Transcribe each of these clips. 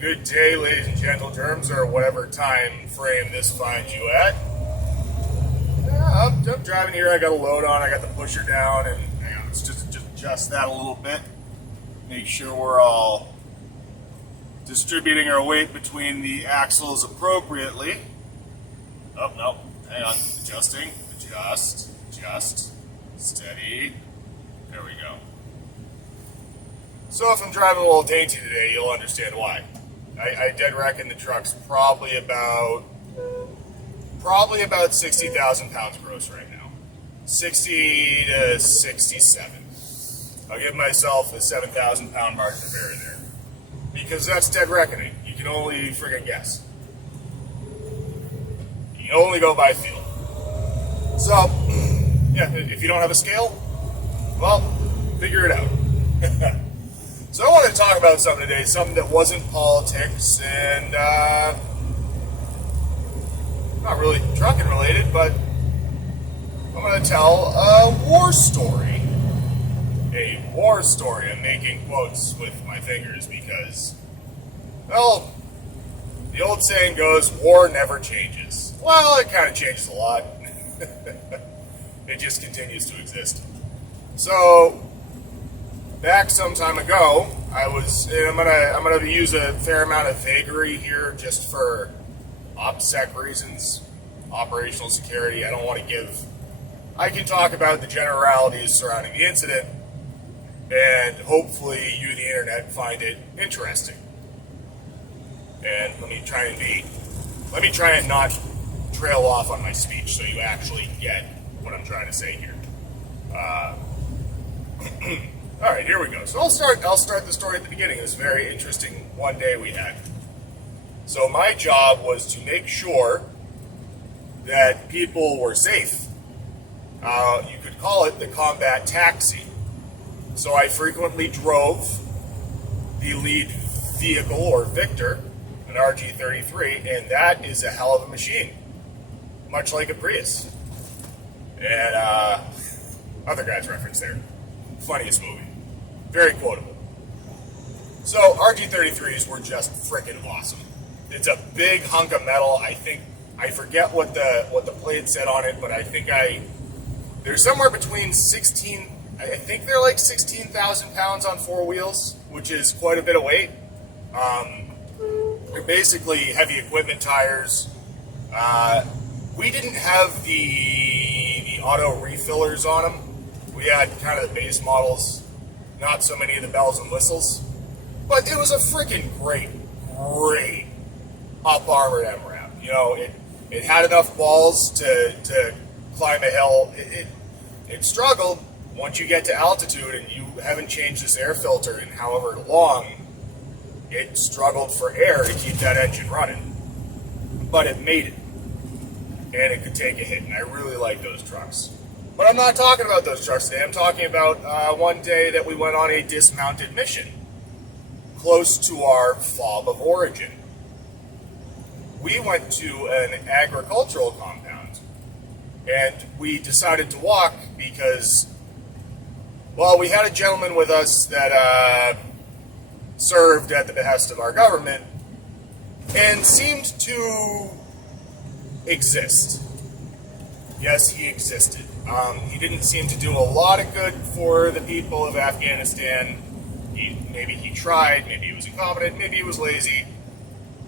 Good day, ladies and gentle germs, or whatever time frame this finds you at. I'm driving here. I got a load on. I got the pusher down, and hang on, let's just adjust that a little bit. Make sure we're all distributing our weight between the axles appropriately. Oh, no. Hang on. Adjusting. Adjust. Steady. There we go. So if I'm driving a little dainty today, you'll understand why. I dead reckon the truck's probably about 60,000 pounds gross right now. 60 to 67. I'll give myself a 7,000 pound margin of error there. Because that's dead reckoning. You can only friggin' guess. You can only go by feel. So, yeah, if you don't have a scale, well, figure it out. So I want to talk about something today, something that wasn't politics and not really trucking related, but I'm going to tell a war story. A war story. I'm making quotes with my fingers because, well, the old saying goes, war never changes. Well, it kind of changes a lot. It just continues to exist. So, back some time ago, I'm gonna use a fair amount of vagary here just for OPSEC reasons, operational security. I can talk about the generalities surrounding the incident, and hopefully you, the internet, find it interesting. And let me try and not trail off on my speech so you actually get what I'm trying to say here. All right, here we go. So I'll start the story at the beginning. It was a very interesting one day we had. So my job was to make sure that people were safe. You could call it the combat taxi. So I frequently drove the lead vehicle, or Victor, an RG-33, and that is a hell of a machine, much like a Prius. And other guy's reference there. Funniest movie. Very quotable. So RG-33s were just freaking awesome. It's a big hunk of metal. I forget what the plate said on it, but they're somewhere between 16. I think they're like 16,000 pounds on four wheels, which is quite a bit of weight. They're basically heavy equipment tires. We didn't have the auto refillers on them. We had kind of the base models, not so many of the bells and whistles. But it was a freaking great up-armored MRAP. You know, it had enough balls to climb a hill. It struggled once you get to altitude and you haven't changed this air filter in however long. It struggled for air to keep that engine running. But it made it. And it could take a hit, and I really like those trucks. But I'm not talking about those trucks today. I'm talking about one day that we went on a dismounted mission close to our fob of origin. We went to an agricultural compound, and we decided to walk because, well, we had a gentleman with us that served at the behest of our government and seemed to exist. Yes, he existed. He didn't seem to do a lot of good for the people of Afghanistan. Maybe he tried, maybe he was incompetent, maybe he was lazy.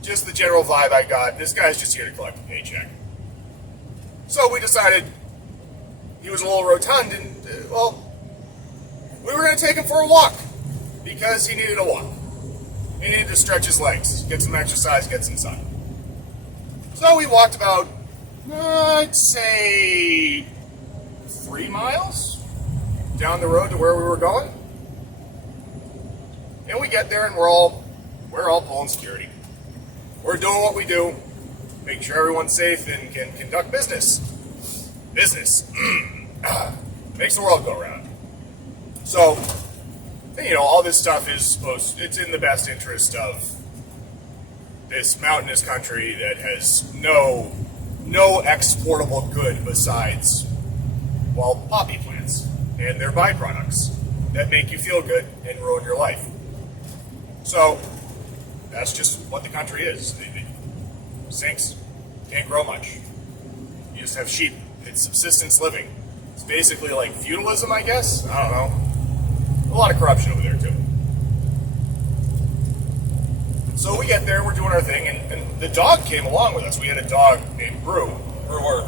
Just the general vibe I got, this guy's just here to collect a paycheck. So we decided he was a little rotund, and, well, we were going to take him for a walk because he needed a walk. He needed to stretch his legs, get some exercise, get some sun. So we walked about, I'd say, 3 miles down the road to where we were going. And we get there and we're all pulling security. We're doing what we do, make sure everyone's safe and can conduct business. Business. Makes the world go round. So, you know, all this stuff it's in the best interest of this mountainous country that has no exportable good besides, well, poppy plants and their byproducts that make you feel good and ruin your life. So, that's just what the country is. It sinks. Can't grow much. You just have sheep. It's subsistence living. It's basically like feudalism, I guess. I don't know. A lot of corruption over there, too. So we get there, we're doing our thing, and the dog came along with us. We had a dog named Brewer,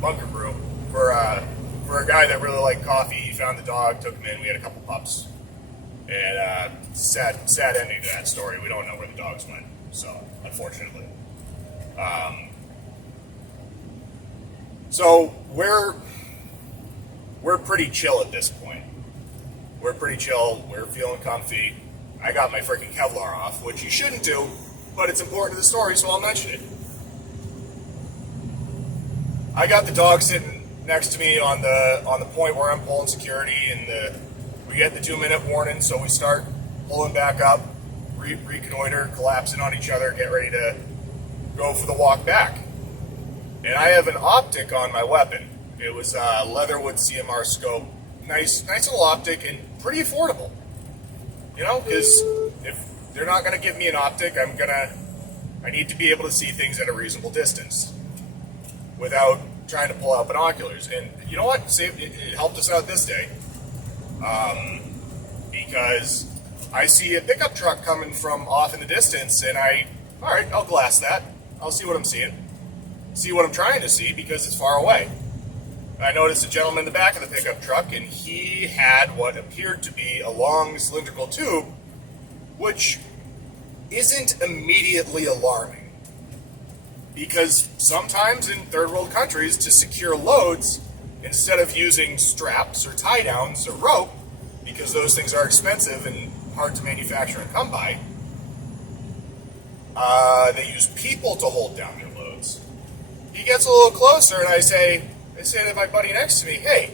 Bunker Brew, for a guy that really liked coffee. He found the dog, took him in, we had a couple pups. And sad ending to that story. We don't know where the dogs went, so unfortunately. So we're pretty chill at this point. We're pretty chill. We're feeling comfy. I got my freaking Kevlar off, which you shouldn't do, but it's important to the story, so I'll mention it. I got the dog sitting next to me on the point where I'm pulling security, and we get the 2-minute warning, so we start pulling back up, reconnoiter, collapsing on each other, get ready to go for the walk back. And I have an optic on my weapon. It was a Leatherwood CMR scope. Nice little optic and pretty affordable. You know, because if they're not going to give me an optic, I need to be able to see things at a reasonable distance without trying to pull out binoculars. And you know what? It helped us out this day. Because I see a pickup truck coming from off in the distance, and alright, I'll glass that. I'll see what I'm seeing. See what I'm trying to see, because it's far away. I noticed a gentleman in the back of the pickup truck, and he had what appeared to be a long cylindrical tube, which isn't immediately alarming. Because sometimes in third world countries, to secure loads, instead of using straps or tie downs or rope, because those things are expensive and hard to manufacture and come by, they use people to hold down their loads. He gets a little closer, and I say to my buddy next to me, hey,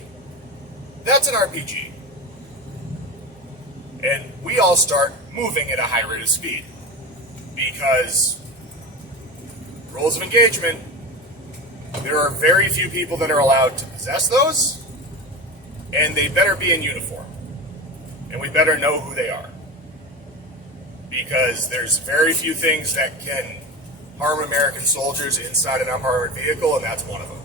that's an RPG. And we all start moving at a high rate of speed, because rules of engagement, there are very few people that are allowed to possess those, and they better be in uniform. And we better know who they are. Because there's very few things that can harm American soldiers inside an unarmored vehicle, and that's one of them.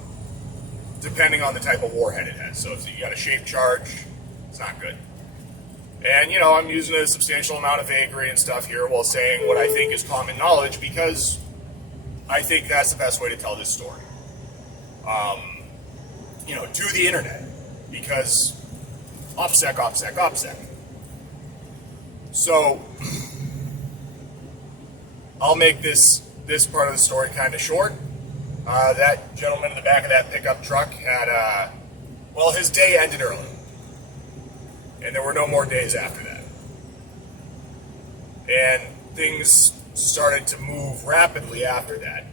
Depending on the type of warhead it has. So if you got a shaped charge, it's not good. And, you know, I'm using a substantial amount of vagary and stuff here while saying what I think is common knowledge, because I think that's the best way to tell this story. You know, to the internet. Because OPSEC. So, I'll make this part of the story kind of short. That gentleman in the back of that pickup truck had, his day ended early. And there were no more days after that. And things started to move rapidly after that.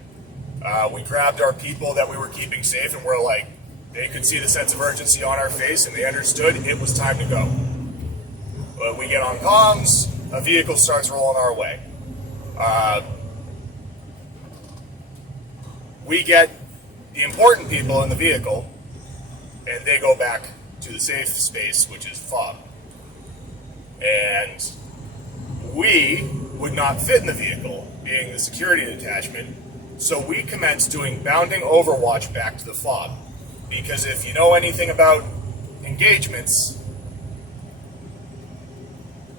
We grabbed our people that we were keeping safe, and we're like, they could see the sense of urgency on our face, and they understood it was time to go. But we get on comms, a vehicle starts rolling our way. We get the important people in the vehicle, and they go back to the safe space, which is fob. And we would not fit in the vehicle, being the security detachment, so we commenced doing bounding overwatch back to the fob. Because if you know anything about engagements,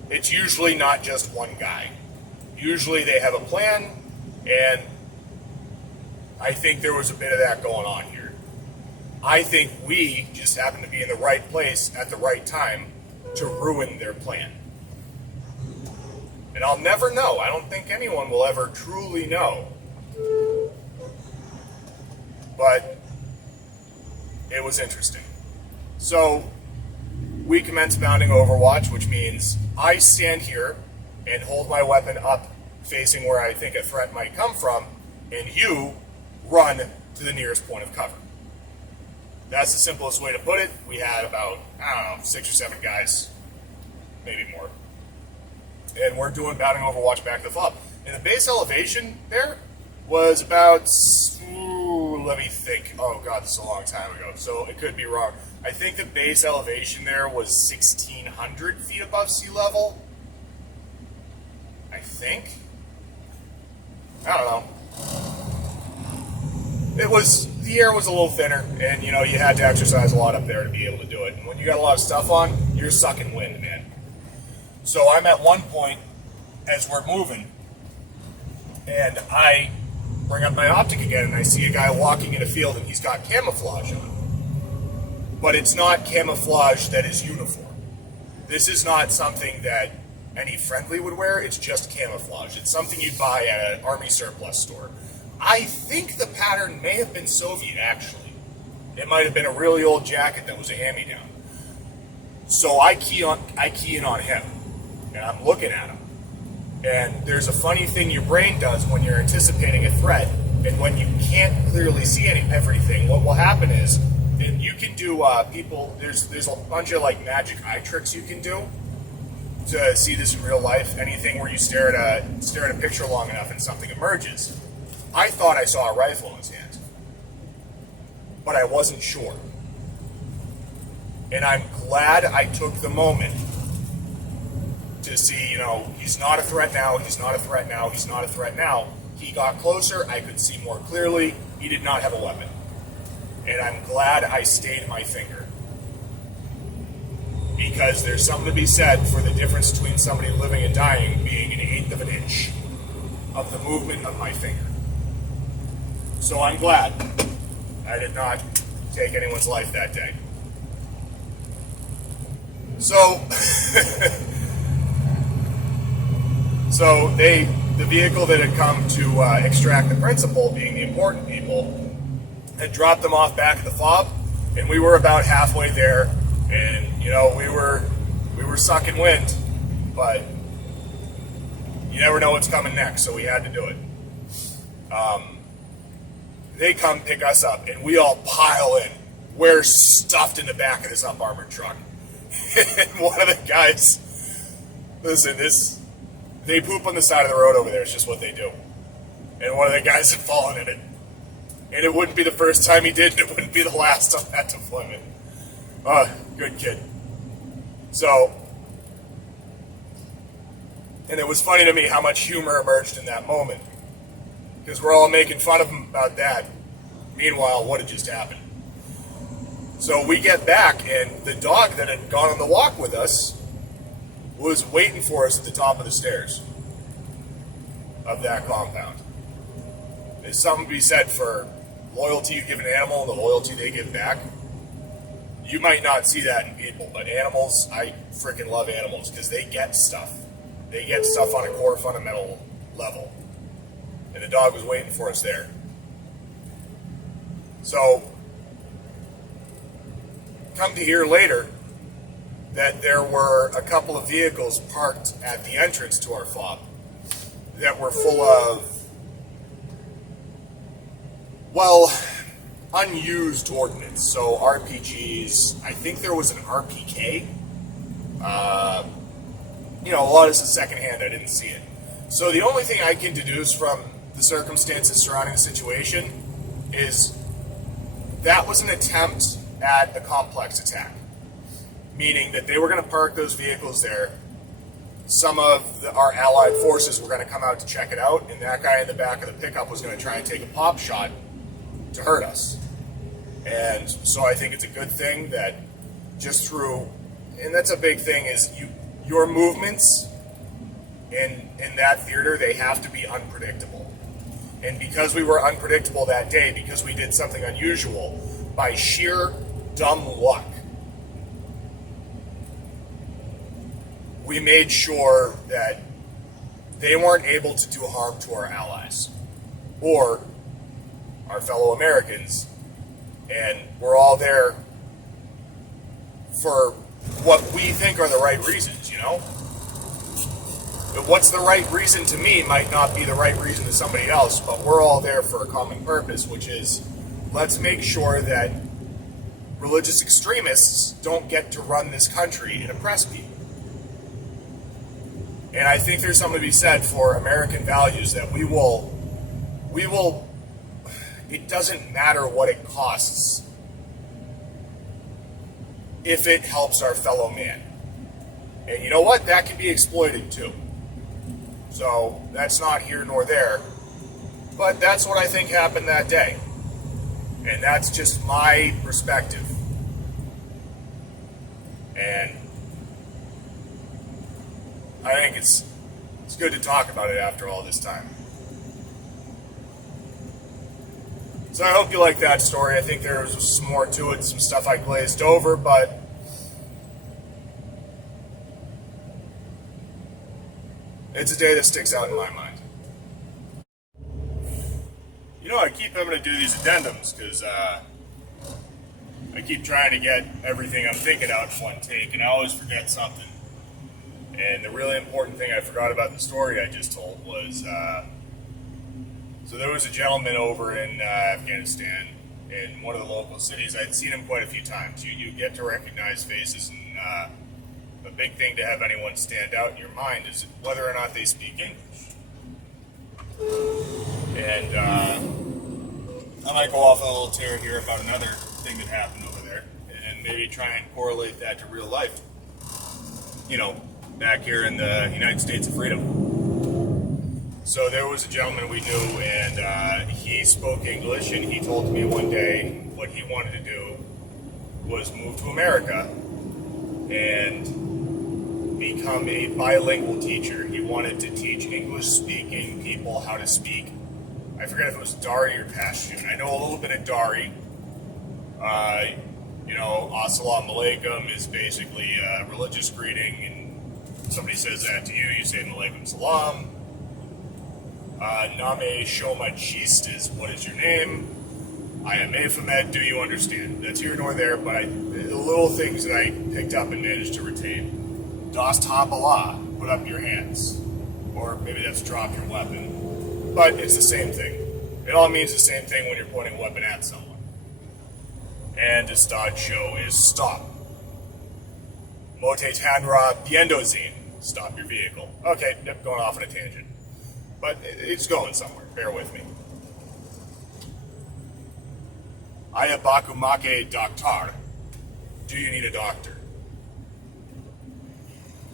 it's usually not just one guy. Usually they have a plan, and I think there was a bit of that going on here. I think we just happened to be in the right place at the right time to ruin their plan. And I'll never know. I don't think anyone will ever truly know. But it was interesting. So we commence bounding overwatch, which means I stand here and hold my weapon up facing where I think a threat might come from, and you run to the nearest point of cover. That's the simplest way to put it. We had about, 6 or 7 guys, maybe more. And we're doing bounding overwatch back to the fob. And the base elevation there was about, let me think. Oh God, this is a long time ago, so it could be wrong. I think the base elevation there was 1,600 feet above sea level. I think. I don't know. The air was a little thinner, and you had to exercise a lot up there to be able to do it. And when you got a lot of stuff on, you're sucking wind, man. So I'm at one point as we're moving, and I bring up my optic again, and I see a guy walking in a field, and he's got camouflage on. But it's not camouflage that is uniform. This is not something that any friendly would wear. It's just camouflage. It's something you'd buy at an army surplus store. I think the pattern may have been Soviet, actually. It might have been a really old jacket that was a hand-me-down. So I key in on him, and I'm looking at him. And there's a funny thing your brain does when you're anticipating a threat, and when you can't clearly see everything. What will happen is, and you can do there's a bunch of like magic eye tricks you can do to see this in real life. Anything where you stare at a picture long enough and something emerges. I thought I saw a rifle in his hand, but I wasn't sure. And I'm glad I took the moment to see, he's not a threat now, he's not a threat now, he's not a threat now. He got closer, I could see more clearly, he did not have a weapon. And I'm glad I stayed my finger. Because there's something to be said for the difference between somebody living and dying being an eighth of an inch of the movement of my finger. So I'm glad I did not take anyone's life that day. So, the vehicle that had come to extract the principal, being the important people, had dropped them off back at the fob, and we were about halfway there, and we were sucking wind, but you never know what's coming next, so we had to do it. They come pick us up, and we all pile in. We're stuffed in the back of this up-armored truck. And one of the guys, they poop on the side of the road over there. It's just what they do. And one of the guys had fallen in it. And it wouldn't be the first time he did, and it wouldn't be the last on that deployment. Good kid. So, and it was funny to me how much humor emerged in that moment. Because we're all making fun of him about that. Meanwhile, what had just happened? So we get back, and the dog that had gone on the walk with us was waiting for us at the top of the stairs of that compound. There's something to be said for loyalty you give an animal and the loyalty they give back. You might not see that in people, but animals, I freaking love animals because they get stuff. They get stuff on a core fundamental level. And the dog was waiting for us there. So, come to hear later that there were a couple of vehicles parked at the entrance to our fob that were full of, unused ordnance. So RPGs, I think there was an RPK. A lot of this is secondhand, I didn't see it. So the only thing I can deduce from the circumstances surrounding the situation is that was an attempt at a complex attack. Meaning that they were going to park those vehicles there. Some of our allied forces were going to come out to check it out, and that guy in the back of the pickup was going to try and take a pop shot to hurt us. And so I think it's a good thing that just through, and that's a big thing, is your movements in that theater, they have to be unpredictable. And because we were unpredictable that day, because we did something unusual, by sheer dumb luck, we made sure that they weren't able to do harm to our allies or our fellow Americans, and we're all there for what we think are the right reasons, But what's the right reason to me might not be the right reason to somebody else, but we're all there for a common purpose, which is let's make sure that religious extremists don't get to run this country and oppress people. And I think there's something to be said for American values that we will, it doesn't matter what it costs if it helps our fellow man. And you know what? That can be exploited too. So that's not here nor there. But that's what I think happened that day. And that's just my perspective. And I think it's good to talk about it after all this time. So I hope you like that story. I think there was some more to it, some stuff I glazed over, but it's a day that sticks out in my mind. You know, I keep having to do these addendums because I keep trying to get everything I'm thinking out in one take, and I always forget something. And the really important thing I forgot about the story I just told was, so there was a gentleman over in Afghanistan in one of the local cities. I'd seen him quite a few times. You get to recognize faces, and a big thing to have anyone stand out in your mind is whether or not they speak English. And I might go off on a little tear here about another thing that happened over there, and maybe try and correlate that to real life. You know, back here in the United States of Freedom. So there was a gentleman we knew, and he spoke English, and he told me one day what he wanted to do was move to America and become a bilingual teacher. He wanted to teach English-speaking people how to speak, I forget if it was Dari or Pashtun. I know a little bit of Dari. You know, Assalamu alaikum is basically a religious greeting, and somebody says that to you, you say alaikum salam. Name Shoma Chist is what is your name? I am Aphamet, do you understand? That's here nor there, but the little things that I picked up and managed to retain. Dost Habala, put up your hands. Or maybe that's drop your weapon. But it's the same thing. It all means the same thing when you're pointing a weapon at someone. And to start show is stop. Mote Tanra Biendozine, stop your vehicle. Okay, yep, going off on a tangent. But it's going somewhere, bear with me. Ayabakumake Doctor. Do you need a doctor?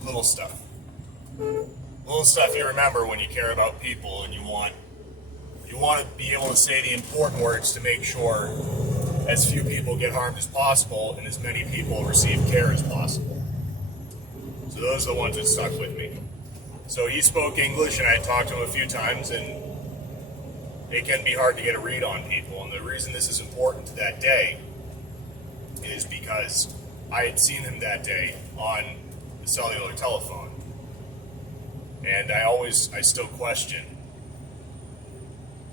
Little stuff. Little stuff you remember when you care about people and you want to be able to say the important words to make sure as few people get harmed as possible and as many people receive care as possible. So those are the ones that stuck with me. So he spoke English, and I talked to him a few times, and it can be hard to get a read on people. And the reason this is important to that day is because I had seen him that day on the cellular telephone. And I still question,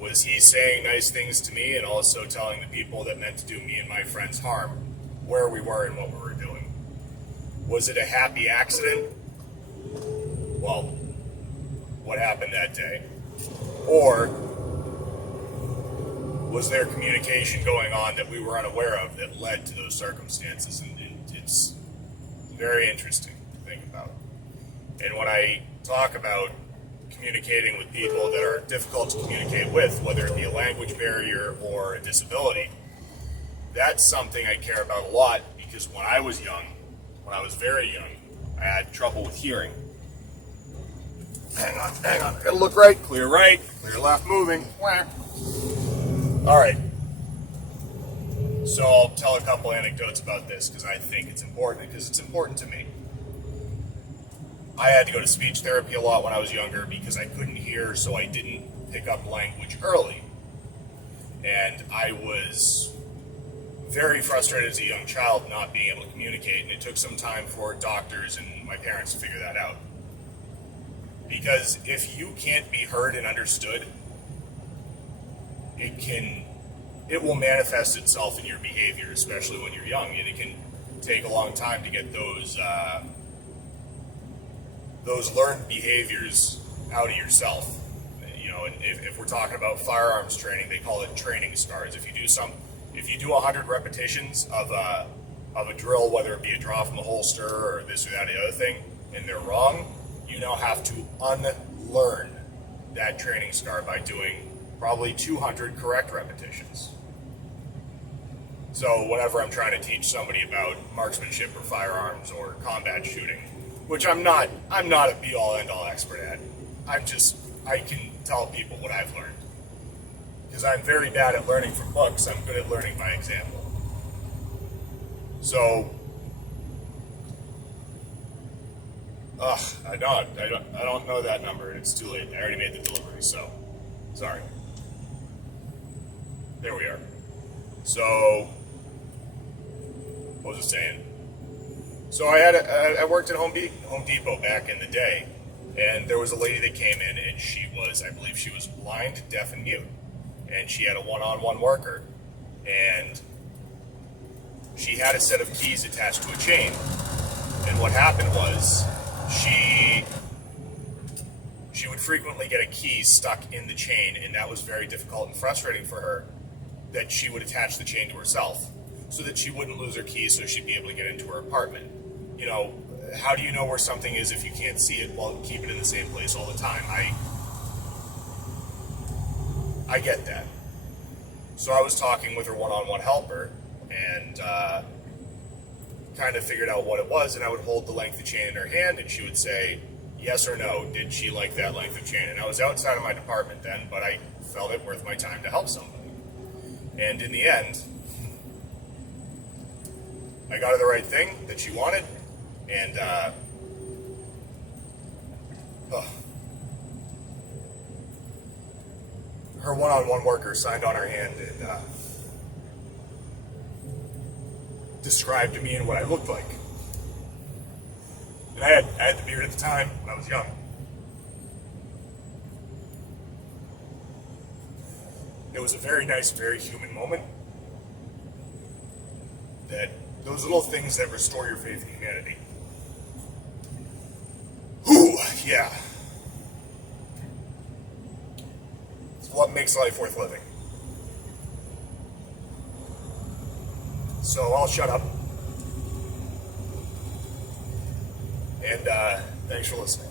was he saying nice things to me and also telling the people that meant to do me and my friends harm where we were and what we were doing? Was it a happy accident? Well, what happened that day? Or was there communication going on that we were unaware of that led to those circumstances? And it's very interesting to think about. And when I talk about communicating with people that are difficult to communicate with, whether it be a language barrier or a disability, that's something I care about a lot, because when I was very young, I had trouble with hearing. Hang on, I gotta look right, clear left, moving. Alright. So I'll tell a couple anecdotes about this because I think it's important, because it's important to me. I had to go to speech therapy a lot when I was younger because I couldn't hear, so I didn't pick up language early. And I was very frustrated as a young child not being able to communicate, and it took some time for doctors and my parents to figure that out. Because if you can't be heard and understood, it will manifest itself in your behavior, especially when you're young, and it can take a long time to get those learned behaviors out of yourself. You know, and if we're talking about firearms training, they call it training scars. If you do 100 repetitions of a drill, whether it be a draw from a holster or this or that or the other thing, and they're wrong, you now have to unlearn that training scar by doing probably 200 correct repetitions. So whenever I'm trying to teach somebody about marksmanship or firearms or combat shooting, which I'm not a be-all, end-all expert at, I can tell people what I've learned. because I'm very bad at learning from books. I'm good at learning by example. So, I don't know that number. It's too late. I already made the delivery, so sorry. There we are. So, what was I saying? So I worked at Home Depot back in the day, and there was a lady that came in, and I believe she was blind, deaf, and mute, and she had a one-on-one worker, and she had a set of keys attached to a chain, and what happened was she would frequently get a key stuck in the chain, and that was very difficult and frustrating for her, that she would attach the chain to herself so that she wouldn't lose her keys, so she'd be able to get into her apartment. You know, how do you know where something is if you can't see it? Well, keep it in the same place all the time. I get that. So I was talking with her one-on-one helper, and kind of figured out what it was, and I would hold the length of chain in her hand, and she would say yes or no, did she like that length of chain? And I was outside of my department then, but I felt it worth my time to help somebody. And in the end, I got her the right thing that she wanted, and her one-on-one worker signed on her hand and described to me what I looked like. And I had the beard at the time when I was young. It was a very nice, very human moment. Those little things that restore your faith in humanity. Whew, yeah. It's what makes life worth living. So I'll shut up. And thanks for listening.